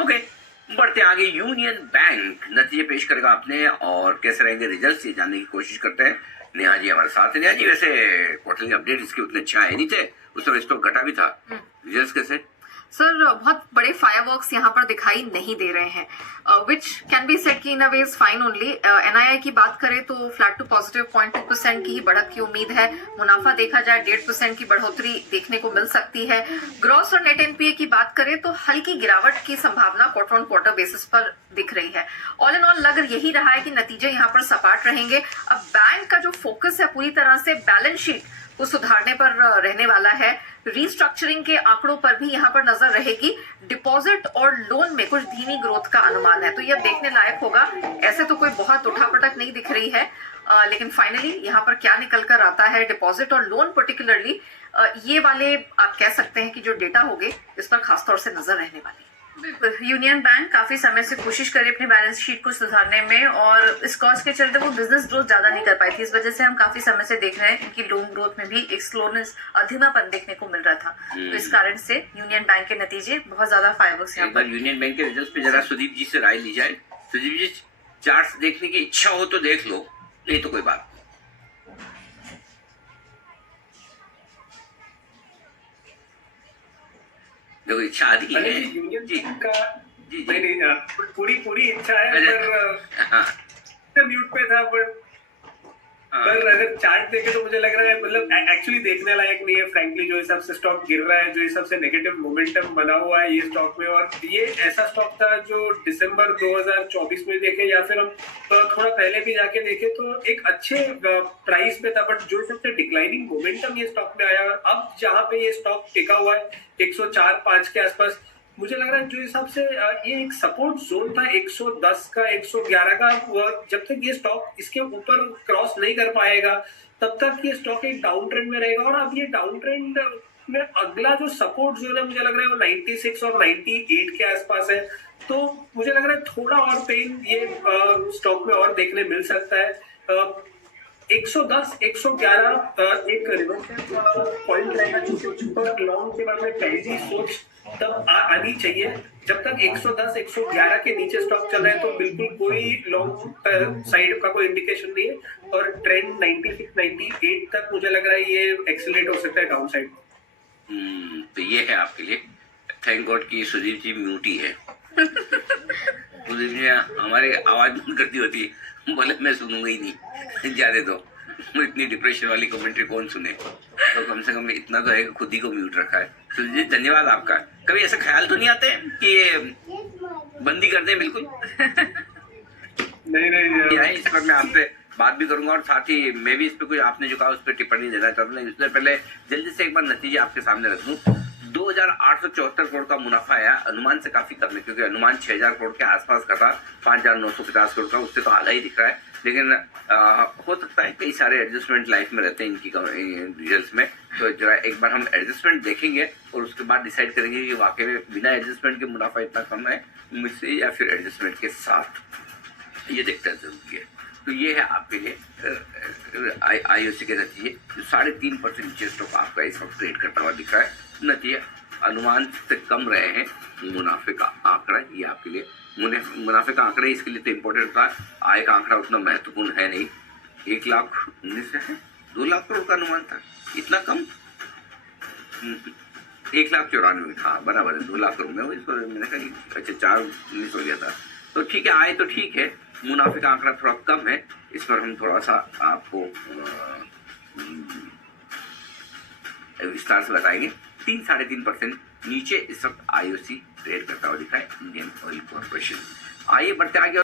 Okay, बढ़ते आगे। Union bank नतीजे पेश करेगा अपने, और कैसे रहेंगे रिजल्ट ये जानने की कोशिश करते हैं। नेहा जी हमारे साथ है। नेहा जी, वैसे क्वार्टरली अपडेट इसके उतने अच्छे आए नहीं थे, उस समय स्टॉक घटा भी था, रिजल्ट कैसे? सर बहुत बड़े फायरवर्क्स यहाँ पर दिखाई नहीं दे रहे हैं, विच कैन बी सेड कि in a way is fine only. NII की बात करें तो फ्लैट टू पॉजिटिव 0.2% की ही बढ़त की उम्मीद है। मुनाफा देखा जाए 1.5% की बढ़ोतरी देखने को मिल सकती है। ग्रॉस और नेट एनपीए की बात करें तो हल्की गिरावट की संभावना क्वार्टर ऑन क्वार्टर बेसिस पर दिख रही है। ऑल इन ऑल लग यही रहा है कि नतीजे यहाँ पर सपाट रहेंगे। अब बैंक का जो फोकस है पूरी तरह से बैलेंस शीट को सुधारने पर रहने वाला है। रीस्ट्रक्चरिंग के आंकड़ों पर भी यहाँ पर नजर रहेगी। डिपॉजिट और लोन में कुछ धीमी ग्रोथ का अनुमान है, तो यह देखने लायक होगा। ऐसे तो कोई बहुत उठापटक नहीं दिख रही है, लेकिन फाइनली यहाँ पर क्या निकल कर आता है डिपॉजिट और लोन पर्टिकुलरली, ये वाले आप कह सकते हैं कि जो डेटा होंगे इस पर खासतौर से नजर रहने वाली है। बिल्कुल, यूनियन बैंक काफी समय से कोशिश करे अपनी बैलेंस शीट को सुधारने में, और इस कॉस्ट के चलते वो बिजनेस ग्रोथ ज्यादा नहीं कर पाई थी। इस वजह से हम काफी समय से देख रहे हैं कि लोन ग्रोथ में भी एक स्लोनेस, अधीमापन देखने को मिल रहा था। तो इस कारण से यूनियन बैंक के नतीजे बहुत ज्यादा फायरवर्क्स यहाँ पर। यूनियन बैंक के रिजल्ट पे जरा सुदीप जी से राय ली जाए। सुदीप जी, चार्ट्स देखने की इच्छा हो तो देख लो, नहीं तो कोई बात। देखो इच्छा आदि है यूनियन जी का जी नहीं, पूरी इच्छा है, पर म्यूट पे था। पर अगर चार्ट देखे तो मुझे लग रहा है, मतलब एक्चुअली देखने लायक नहीं है फ्रैंकली। जो हिसाब से स्टॉक गिर रहा है, जो हिसाब से नेगेटिव मोमेंटम बना हुआ है ये स्टॉक में, और ये ऐसा स्टॉक था जो दिसंबर 2024 में देखे या फिर हम थोड़ा पहले भी जाके देखे तो एक अच्छे प्राइस पे था, बट जो सबसे डिक्लाइनिंग मोमेंटम ये स्टॉक में आया, और अब जहाँ पे ये स्टॉक टिका हुआ है 104-5 के आसपास, मुझे लग रहा है जो हिसाब से ये एक सपोर्ट जोन था 110 का, 111 का, जब तक ये स्टॉक इसके ऊपर क्रॉस नहीं कर पाएगा तब तक ये स्टॉक एक डाउन ट्रेंड में रहेगा। और अब ये डाउन ट्रेंड में अगला जो सपोर्ट जोन है मुझे लग रहा है वो 96 और 98 के आसपास है। तो मुझे लग रहा है थोड़ा और पेन ये स्टॉक में और देखने मिल सकता है। 110, 111 एक रिवर्स पॉइंट रहेगा जो लॉन्ग के बारे में पहली सोच तब आनी चाहिए। जब तक 110, 111 के नीचे स्टॉक चल रहा है तो बिल्कुल कोई लॉन्ग साइड का कोई इंडिकेशन नहीं है, और ट्रेंड 96, 98 तक मुझे लग रहा है ये एक्सेलरेट हो सकता है डाउन साइड। तो ये है आपके लिए। थैंक गॉड कि सुदीप जी म्यूटी है। सुदीप जी हमारे आवाज बंद करती होती, बोले मैं सुनूंगा ही नहीं ज्यादा, तो इतनी डिप्रेशन वाली कमेंट्री कौन सुने, तो कम से कम इतना तो है कि खुद ही को म्यूट रखा है। सुदीप जी धन्यवाद आपका। कभी ऐसा ख्याल तो नहीं आते कि ये बंदी कर दें बिल्कुल? नहीं, इस पर मैं आपसे बात भी करूंगा, और साथ ही मैं भी इस पे कोई आपने जो कहा उस पर टिप्पणी देना चाहता हूँ। इससे पहले जल्दी से एक बार नतीजे आपके सामने रख दूं। 2874 करोड़ का मुनाफा आया, अनुमान से काफी कम है, क्योंकि अनुमान 6000 करोड़ के आसपास का था। 5950 करोड़ का, उससे तो आधा ही दिख रहा है। लेकिन हो सकता है कई सारे एडजस्टमेंट लाइफ में रहते हैं इनकी रिजल्ट्स में, तो जरा एक बार हम एडजस्टमेंट देखेंगे और उसके बाद डिसाइड करेंगे कि वाकई में बिना एडजस्टमेंट के मुनाफा इतना कम है मुझसे या फिर एडजस्टमेंट के साथ, ये देखना जरूरी है। तो ये है आपके लिए आईओसी के नतीजे। 3.5% नीचे स्टॉक आपका इस वक्त ट्रेड करता हुआ दिख रहा है। नतीजे अनुमान से कम रहे हैं। मुनाफे का आंकड़ा ये आपके लिए, मुनाफे का आंकड़ा इसके लिए तो इम्पोर्टेंट था। आय का आंकड़ा उतना महत्वपूर्ण है नहीं। 1,19,000 है, 2 लाख करोड़ का अनुमान था, इतना कम। 1,94,000, हाँ बराबर है, 2 लाख करोड़ में। इस पर मैंने कहा अच्छा 4,19 हो गया था, तो ठीक है। आय तो ठीक है, मुनाफे का आंकड़ा थोड़ा कम है। इस पर हम थोड़ा सा आपको विस्तार से बताएंगे। 3-3.5% नीचे इस वक्त आईओसी ट्रेड करता हुआ दिखा है इंडियन ऑयल कॉर्पोरेशन। आइए बढ़ते आगे।